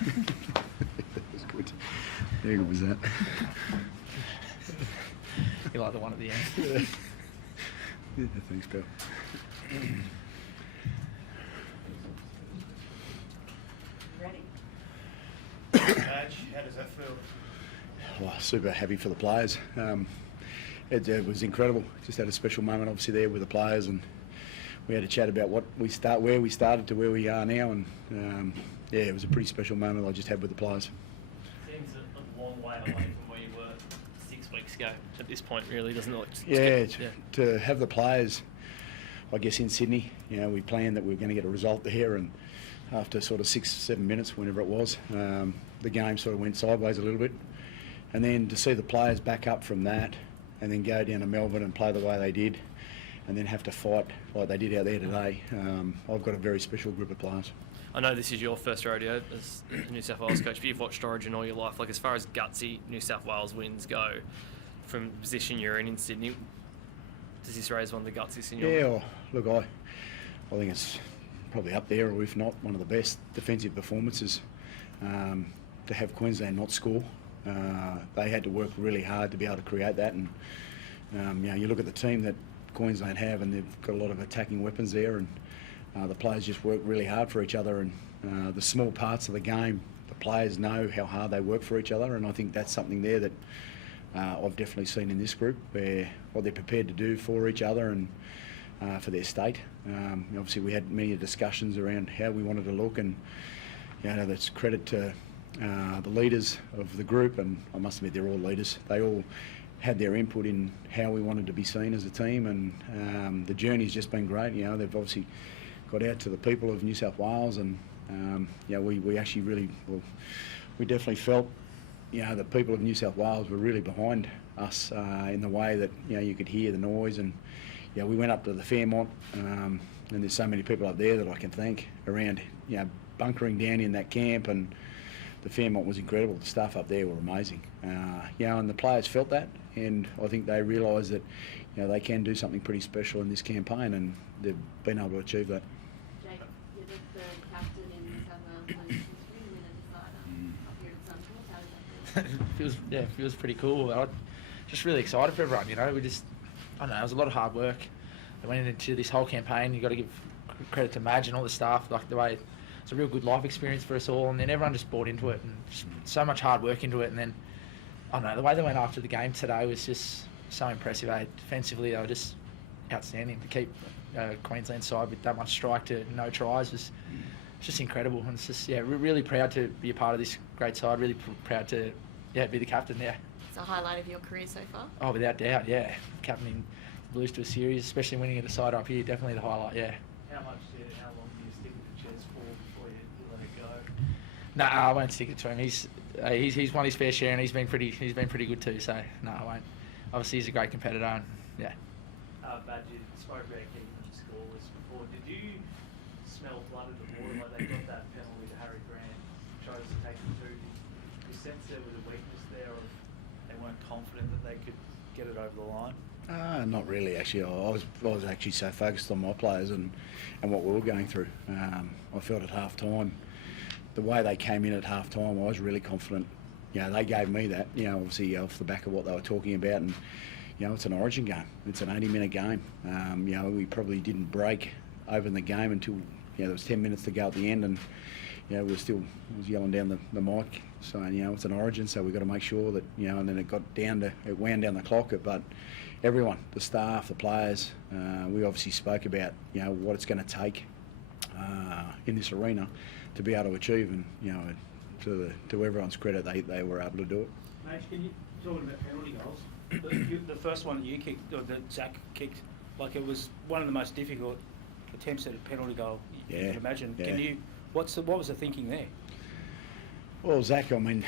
That was good. How good was that? You like the one at the end? Yeah, thanks, Bill. Ready? Madge, how does that feel? Well, super happy for the players. It was incredible. Just had a special moment, obviously, there with the players, and we had a chat about where we started to where we are now, and yeah, it was a pretty special moment I just had with the players. Seems a long way away from where you were 6 weeks ago at this point, really, doesn't it? Yeah, to have the players, I guess, in Sydney, we planned that we were going to get a result there, and after sort of 6-7 minutes, whenever it was, the game sort of went sideways a little bit. And then to see the players back up from that and then go down to Melbourne and play the way they did and then have to fight like they did out there today, I've got a very special group of players. I know this is your first rodeo as a New South Wales coach, but you've watched Origin all your life. Like, as far as gutsy New South Wales wins go, from the position you're in Sydney, does this raise one of the gutsiest in your Yeah, well, look, I think it's probably up there, or if not, one of the best defensive performances. To have Queensland not score, they had to work really hard to be able to create that. And you look at the team that Queensland have, and they've got a lot of attacking weapons there, and the players just work really hard for each other. And the small parts of the game, the players know how hard they work for each other, and I think that's something there that I've definitely seen in this group, where what they're prepared to do for each other and for their state. Obviously, we had many discussions around how we wanted to look, and that's credit to the leaders of the group, and I must admit they're all leaders. They all had their input in how we wanted to be seen as a team, and the journey's just been great. They've obviously got out to the people of New South Wales, and we actually really, we definitely felt the people of New South Wales were really behind us in the way that you could hear the noise. And we went up to the Fairmont, and there's so many people up there that I can thank around bunkering down in that camp, and the Fairmont was incredible. The staff up there were amazing. And the players felt that, and I think they realised that they can do something pretty special in this campaign, and they've been able to achieve that. Jake, you're the third captain in New South Wales playing history to win a decider up here at Sunshine. How does that feel? Feels pretty cool. I'm just really excited for everyone. We just, I don't know, it was a lot of hard work that went into this whole campaign. You've got to give credit to Madge and all the staff, like the way it's a real good life experience for us all, and then everyone just bought into it, and just so much hard work into it. And then, I don't know, the way they went after the game today was just so impressive. Defensively, they were just outstanding. To keep Queensland side with that much strike to no tries was just incredible. And it's just, really proud to be a part of this great side, really proud to be the captain there. It's a highlight of your career so far? Oh, without doubt, yeah. Captaining the Blues to a series, especially winning a decider up here, definitely the highlight, yeah. How long do you stick with the chest for before you let it go? No, I won't stick it to him. He's won his fair share, and he's been pretty good too. So no, I won't. Obviously, he's a great competitor, and yeah. Madge, you spoke about keeping them scoreless before. Did you smell blood in the water when they got that penalty to Harry Grant, chose to take the two? Did you sense there was a weakness there, or they weren't confident that they could get it over the line? Not really, actually. I was actually so focused on my players and what we were going through. I felt at half-time, the way they came in at half-time, I was really confident. They gave me that, obviously off the back of what they were talking about. And, it's an Origin game. It's an 80-minute game. We probably didn't break open the game until, there was 10 minutes to go at the end, and, we was yelling down the mic saying, it's an Origin, so we've got to make sure that, and then it wound down the clock. But everyone, the staff, the players, we obviously spoke about, what it's going to take in this arena to be able to achieve, and, to everyone's credit, they were able to do it. Madge, can you talk about penalty goals? The first one that you kicked, or that Zach kicked, it was one of the most difficult attempts at a penalty goal you can imagine. Yeah. Can you? What was the thinking there? Well, Zach, I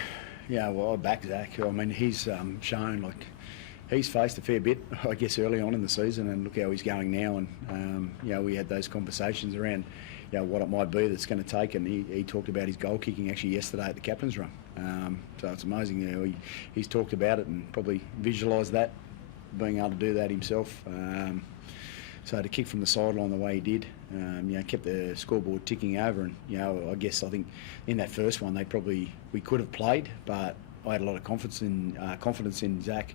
back Zach. He's shown he's faced a fair bit, I guess, early on in the season, and look how he's going now. And we had those conversations around what it might be that's going to take, and he talked about his goal kicking actually yesterday at the captain's run. So it's amazing. He's talked about it and probably visualised that, being able to do that himself. So to kick from the sideline the way he did, kept the scoreboard ticking over. And I think in that first one we could have played, but I had a lot of confidence in Zach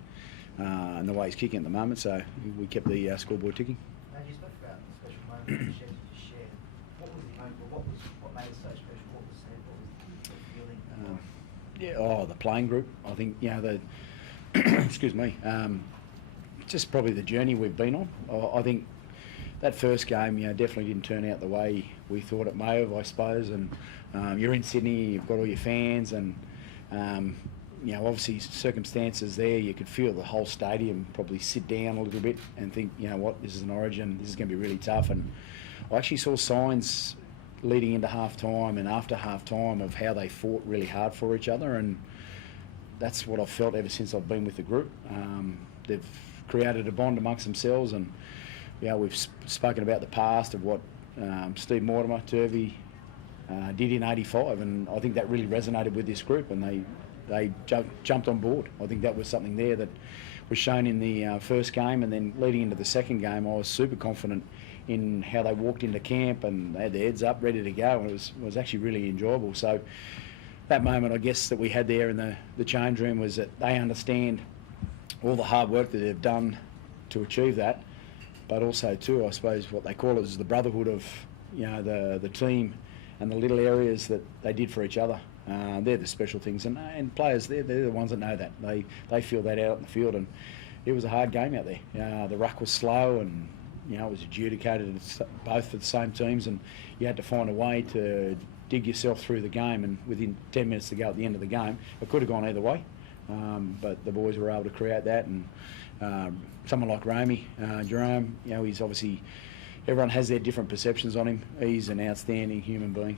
and the way he's kicking at the moment. So we kept the scoreboard ticking. Now, you spoke about the special moment you just shared. What was the moment? What made it so special? What was said? What was the feeling? The playing group. I think the excuse me. Just probably the journey we've been on. I think that first game, definitely didn't turn out the way we thought it may have, I suppose. And you're in Sydney, you've got all your fans, and obviously circumstances there. You could feel the whole stadium probably sit down a little bit and think, this is an Origin. This is going to be really tough. And I actually saw signs leading into half time and after half time of how they fought really hard for each other, and that's what I've felt ever since I've been with the group. They've created a bond amongst themselves, and we've spoken about the past of what Steve Mortimer, Turvey did in '85, and I think that really resonated with this group, and they jumped on board. I think that was something there that was shown in the first game, and then leading into the second game, I was super confident in how they walked into camp and they had their heads up, ready to go, and it was actually really enjoyable. So that moment, I guess, that we had there in the change room was that they understand all the hard work that they've done to achieve that, but also too, I suppose, what they call it is the brotherhood of the team and the little areas that they did for each other. They're the special things, and players, they're the ones that know that. They feel that out in the field, and it was a hard game out there. The ruck was slow, and it was adjudicated both for the same teams, and you had to find a way to dig yourself through the game, and within 10 minutes to go at the end of the game, it could have gone either way. But the boys were able to create that, and someone like Jerome, he's obviously, everyone has their different perceptions on him. He's an outstanding human being,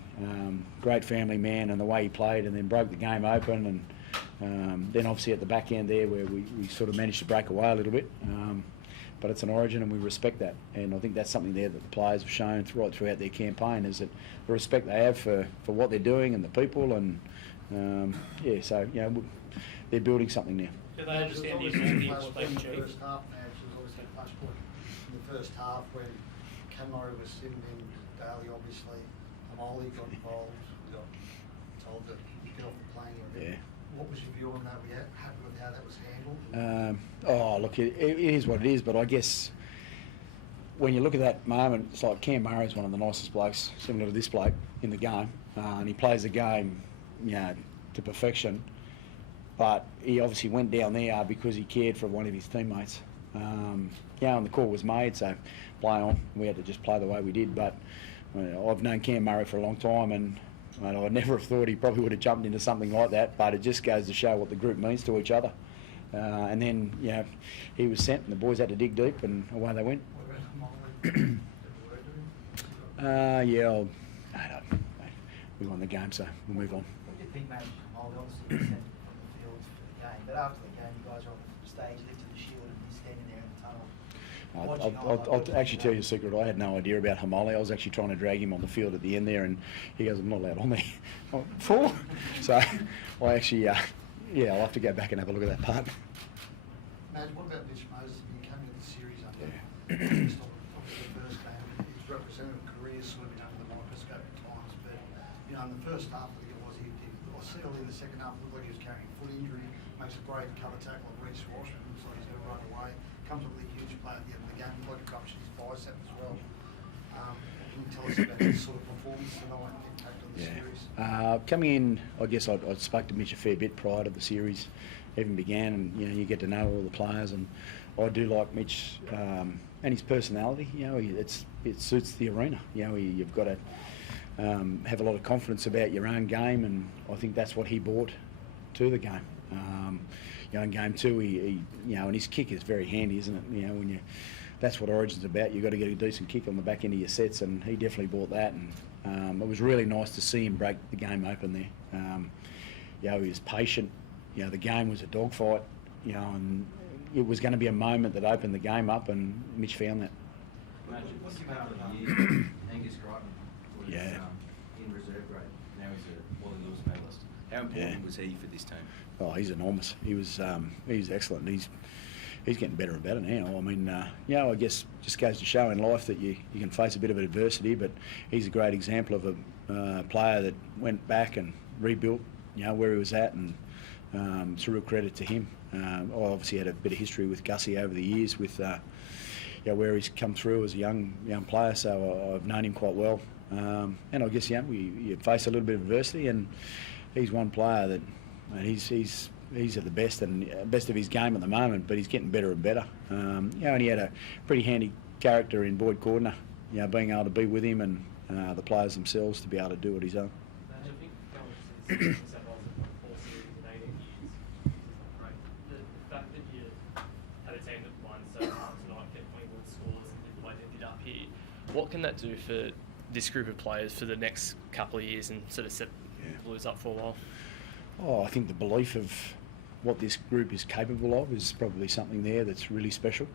great family man, and the way he played and then broke the game open, and then obviously at the back end there where we sort of managed to break away a little bit. But it's an Origin, and we respect that, and I think that's something there that the players have shown right throughout their campaign, is that the respect they have for what they're doing and the people, and so they're building something now. Do they understand the In importance of what they've the achieved? first half, Madge, there was obviously a touch point in the first half when Camaro was sitting in Daly, obviously. Hamoli got involved, got told to get off the plane. Yeah. What was your view on that? Were you happy with how that was handled? Look, it is what it is, but I guess when you look at that moment, it's like Cam Murray's one of the nicest blokes, similar to this bloke, in the game, and he plays the game, to perfection. But he obviously went down there because he cared for one of his teammates. And the call was made, so play on. We had to just play the way we did. But I've known Cam Murray for a long time, and I never have thought he probably would have jumped into something like that. But it just goes to show what the group means to each other. And then, he was sent, and the boys had to dig deep, and away they went. What about Hamoli? We won the game, so we'll move on. What do you think, Madge? Hamoli obviously was sent from the field for the game, but after the game, you guys are on the stage, lifted the shield, and he's standing there in the tunnel. I'll actually tell you a secret. I had no idea about Hamoli. I was actually trying to drag him on the field at the end there, and he goes, "I'm not allowed on there." Oh, 4. So I actually, I'll have to go back and have a look at that part. Madge, what about Mitch Moses? You came into the series under Yeah. obviously the first game. His representative career sort of been under the microscope at times, but in the first half, I think it was, I see early in the second half, it looked like he was carrying a foot injury. Makes a great cover tackle on Reece Washington. Looks like he's going to run away. Comes up with a huge play at the end of the game. Like a ruptured his bicep as well. Can you tell us about his sort of performance tonight and impact on the series? Coming in, I guess I'd spoke to Mitch a fair bit prior to the series even began, and you get to know all the players, and I do like Mitch and his personality. It suits the arena. You've got to have a lot of confidence about your own game, and I think that's what he brought to the game. In game 2, he and his kick is very handy, isn't it? That's what Origin's about. You've got to get a decent kick on the back end of your sets, and he definitely brought that. And it was really nice to see him break the game open there. He was patient. The game was a dogfight. And it was going to be a moment that opened the game up, and Mitch found that. What's the part of the year? Angus Crichton was in reserve grade. Now he's a Wally Lewis medalist. How important was he for this team? Oh, he's enormous. He's excellent. he's getting better and better now. I mean, I guess just goes to show in life that you can face a bit of adversity, but he's a great example of a player that went back and rebuilt, where he was at, and it's a real credit to him. I obviously had a bit of history with Gussie over the years with where he's come through as a young player, so I've known him quite well. And I guess you face a little bit of adversity, and he's one player that he's at the best of his game at the moment, but he's getting better and better. And he had a pretty handy character in Boyd Cordner, being able to be with him and the players themselves to be able to do what he's done. I think going to New South Wales have 4 series in 18 years is not great. The fact that you had a team that won so hard tonight, kept winning good scores, and did the way they did up here, What can that do for this group of players for the next couple of years and sort of set Blues up for a while? Oh, I think the belief of what this group is capable of is probably something there that's really special.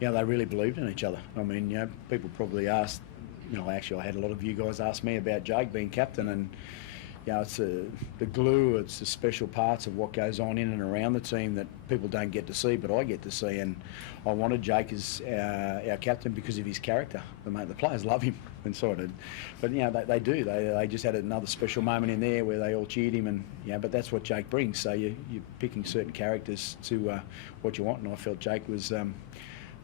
They really believed in each other. I mean, people probably asked, actually I had a lot of you guys ask me about Jake being captain, and it's the glue, it's the special parts of what goes on in and around the team that people don't get to see, but I get to see. And I wanted Jake as our captain because of his character. The players love him, and sort of, but they do. They just had another special moment in there where they all cheered him, and but that's what Jake brings. So you're picking certain characters to what you want, and I felt Jake was the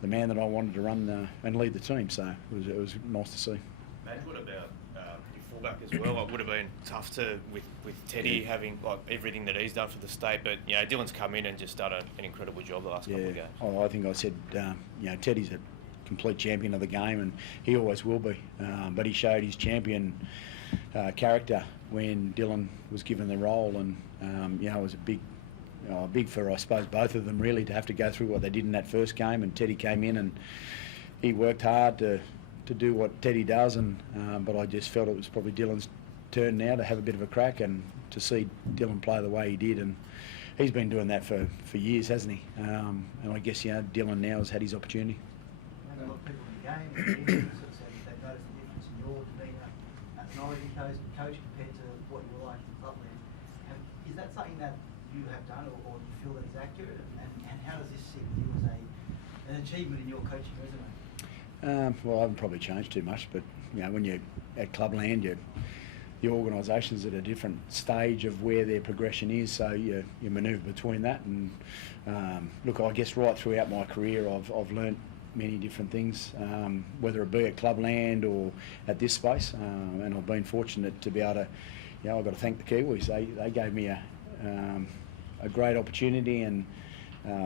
man that I wanted to run and lead the team. So it was nice to see. Madge, what about your fullback as well? It would have been tough with Teddy having everything that he's done for the state, but Dylan's come in and just done an incredible job the last couple of games. Oh, I think I said Teddy's a complete champion of the game, and he always will be. But he showed his champion character when Dylan was given the role, and it was a big for, I suppose, both of them really to have to go through what they did in that first game. And Teddy came in and he worked hard to do what Teddy does, and but I just felt it was probably Dylan's turn now to have a bit of a crack and to see Dylan play the way he did, and he's been doing that for years, hasn't he? And I guess Dylan now has had his opportunity. A lot of people in the game sort of said they've noticed the difference in your demeanour as an Origin coach compared to what you were like in Clubland. Is that something that you have done, or do you feel that is accurate? And how does this sit with you as an achievement in your coaching resume? Well, I haven't probably changed too much, but when you're at Clubland, the organisation's at a different stage of where their progression is, so you manoeuvre between that. And look, I guess right throughout my career, I've learnt many different things, whether it be at Clubland or at this space, and I've been fortunate to be able to. I've got to thank the Kiwis. They gave me a great opportunity, and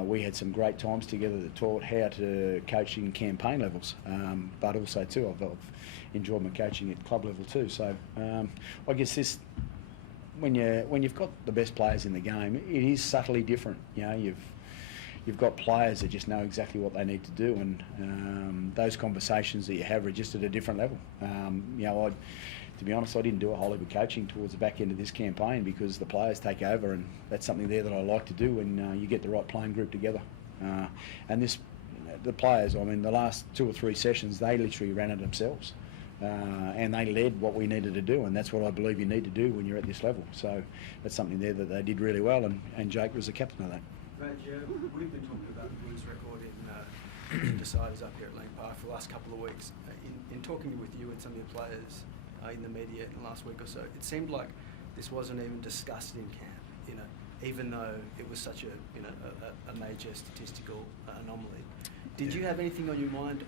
we had some great times together that taught how to coach in campaign levels, but also too I've enjoyed my coaching at club level too. So I guess this, when you've got the best players in the game, it is subtly different. You've got players that just know exactly what they need to do, and those conversations that you have are just at a different level. To be honest, I didn't do a whole heap of coaching towards the back end of this campaign because the players take over, and that's something there that I like to do when you get the right playing group together. And the players, I mean, the last 2 or 3 sessions, they literally ran it themselves. And they led what we needed to do, and that's what I believe you need to do when you're at this level. So that's something there that they did really well, and Jake was the captain of that. Madge, we've been talking about the Blues record in deciders up here at Lane Park for the last couple of weeks. In talking with you and some of your players in the media in the last week or so, it seemed like this wasn't even discussed in camp, even though it was such a major statistical anomaly. Did you have anything on your mind,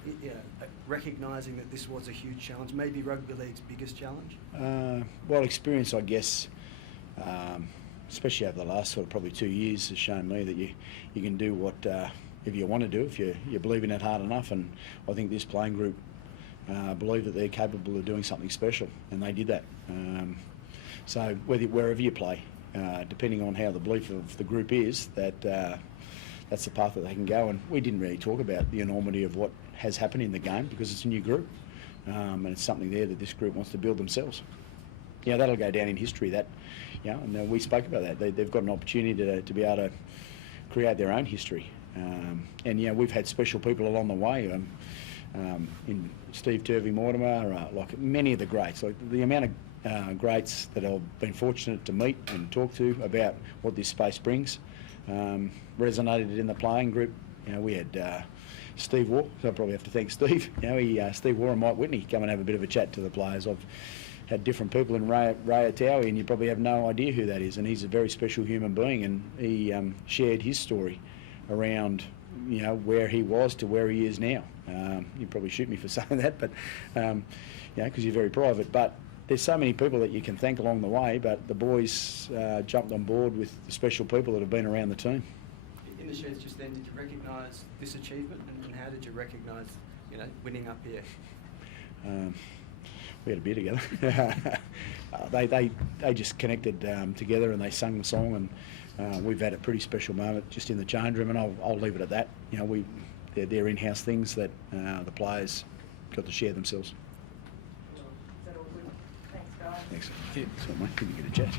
recognising that this was a huge challenge, maybe rugby league's biggest challenge? Well, experience, I guess, especially over the last sort of probably 2 years, has shown me that you can do what if you want to do, if you believe in it hard enough. And I think this playing group believe that they're capable of doing something special, and they did that. So wherever you play, depending on how the belief of the group is, that's the path that they can go. And we didn't really talk about the enormity of what has happened in the game because it's a new group, and it's something there that this group wants to build themselves. That'll go down in history. And we spoke about that. They've got an opportunity to be able to create their own history. And we've had special people along the way. In Steve Turvey Mortimer, like many of the greats, like the amount of greats that I've been fortunate to meet and talk to about what this space brings. resonated in the playing group. You know, we had Steve Waugh, so I probably have to thank Steve. You know, Steve Waugh and Mike Whitney come and have a bit of a chat to the players. I've had different people in Ray Atawi, and you probably have no idea who that is. And he's a very special human being, and he shared his story around, you know, where he was to where he is now. You'd probably shoot me for saying that, but you know, because you're very private. But there's so many people that you can thank along the way. But the boys jumped on board with the special people that have been around the team. In the sheds just then, did you recognise this achievement, and how did you recognise, you know, winning up here? We had a beer together. They just connected together, and they sung the song, and we've had a pretty special moment just in the change room, and I'll leave it at that. You know, they're in-house things that the players got to share themselves. Is that all good? Thanks, guys. Thanks. That's all, mate. Couldn't get a chat.